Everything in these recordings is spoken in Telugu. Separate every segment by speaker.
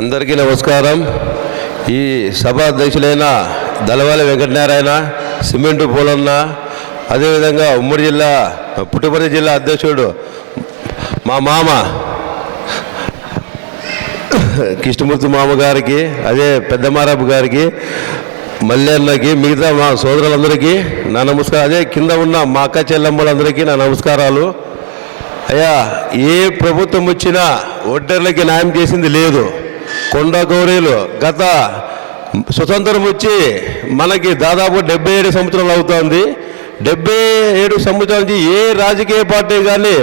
Speaker 1: అందరికీ నమస్కారం. ఈ సభ అధ్యక్షులైన దళవాల వెంకటనారాయణ సిమెంటు పూలన్న అదేవిధంగా ఉమ్మడి జిల్లా పుట్టుపర్తి జిల్లా అధ్యక్షుడు మా మామ కృష్ణమూర్తి మామ గారికి అదే పెద్దమారాబు గారికి మల్లెన్నకి మిగతా మా సోదరులందరికీ నా నమస్కారం. అదే కింద ఉన్న మా అక్క చెల్లెమ్మలందరికీ నా నమస్కారాలు. అయ్యా ఏ ప్రభుత్వం వచ్చినా ఒడ్డర్లకి న్యాయం చేసింది లేదు. కొండ గౌరీలు గత స్వతంత్రం వచ్చి మనకి దాదాపు డెబ్బై ఏడు సంవత్సరాలు అవుతోంది. డెబ్బై ఏడు సంవత్సరాల నుంచి ఏ రాజకీయ పార్టీ కానీ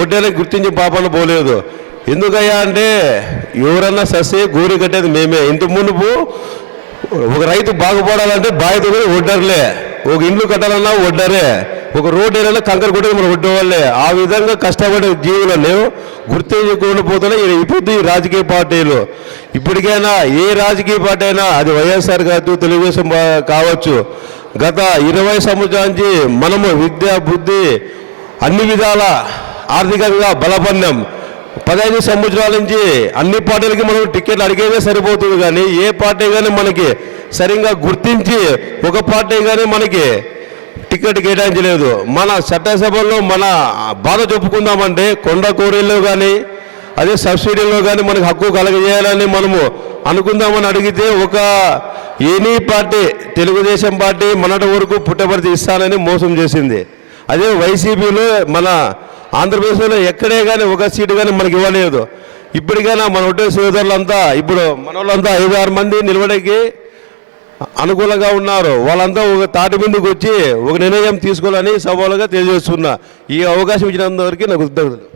Speaker 1: ఒడ్డర్లకు గుర్తించి పాపన పోలేదు. ఎందుకయ్యా అంటే ఎవరన్నా సస్తే గోరి కట్టేది మేమే. ఇంత మునుపు ఒక రైతు బాగుపడాలంటే బాధ్యత కూడా ఒడ్డర్లే. ఒక ఇల్లు కట్టాలన్నా ఒడ్డరే. ఒక రోడ్డు వేయాలన్నా కంకర కొట్టేది మనం ఉండేవాళ్ళే ఆ విధంగా కష్టపడే జీవులను గుర్తించకుండా పోతున్నా ఇప్పుడు ఈ రాజకీయ పార్టీలు. ఇప్పటికైనా ఏ రాజకీయ పార్టీ అయినా అది వైఎస్ఆర్ కావచ్చు తెలుగుదేశం కావచ్చు. గత ఇరవై సంవత్సరాల నుంచి మనము విద్య బుద్ధి అన్ని విధాల ఆర్థికంగా బలపడినాం. పదహైదు సంవత్సరాల నుంచి అన్ని పార్టీలకి మనం టికెట్లు అడిగేదే సరిపోతుంది కానీ ఏ పార్టీ కానీ మనకి సరిగ్గా గుర్తించి ఒక పార్టీ కానీ మనకి టికెట్ కేటాయించలేదు. మన చట్టసభల్లో మన బాధ చెప్పుకుందామంటే కొండ కోరీల్లో కానీ అదే సబ్సిడీలో కానీ మనకు హక్కు కలగజేయాలని మనము అనుకుందామని అడిగితే ఒక ఎనీ పార్టీ తెలుగుదేశం పార్టీ మొన్నటి వరకు పుట్టబడితే ఇస్తానని మోసం చేసింది. అదే వైసీపీలో మన ఆంధ్రప్రదేశ్లో ఎక్కడే కానీ ఒక సీటు కానీ మనకి ఇవ్వలేదు. ఇప్పటికైనా మన ఒట్టే సోదరులంతా ఇప్పుడు మన వాళ్ళంతా ఐదు ఆరు మంది నిలబడికి అనుకూలంగా ఉన్నారు. వాళ్ళంతా ఒక తాటి ముందుకు వచ్చి ఒక నిర్ణయం తీసుకోవాలని సవాలుగా తెలియజేస్తున్నా. ఈ అవకాశం ఇచ్చినంతవరకు నాకు కృతజ్ఞతలు.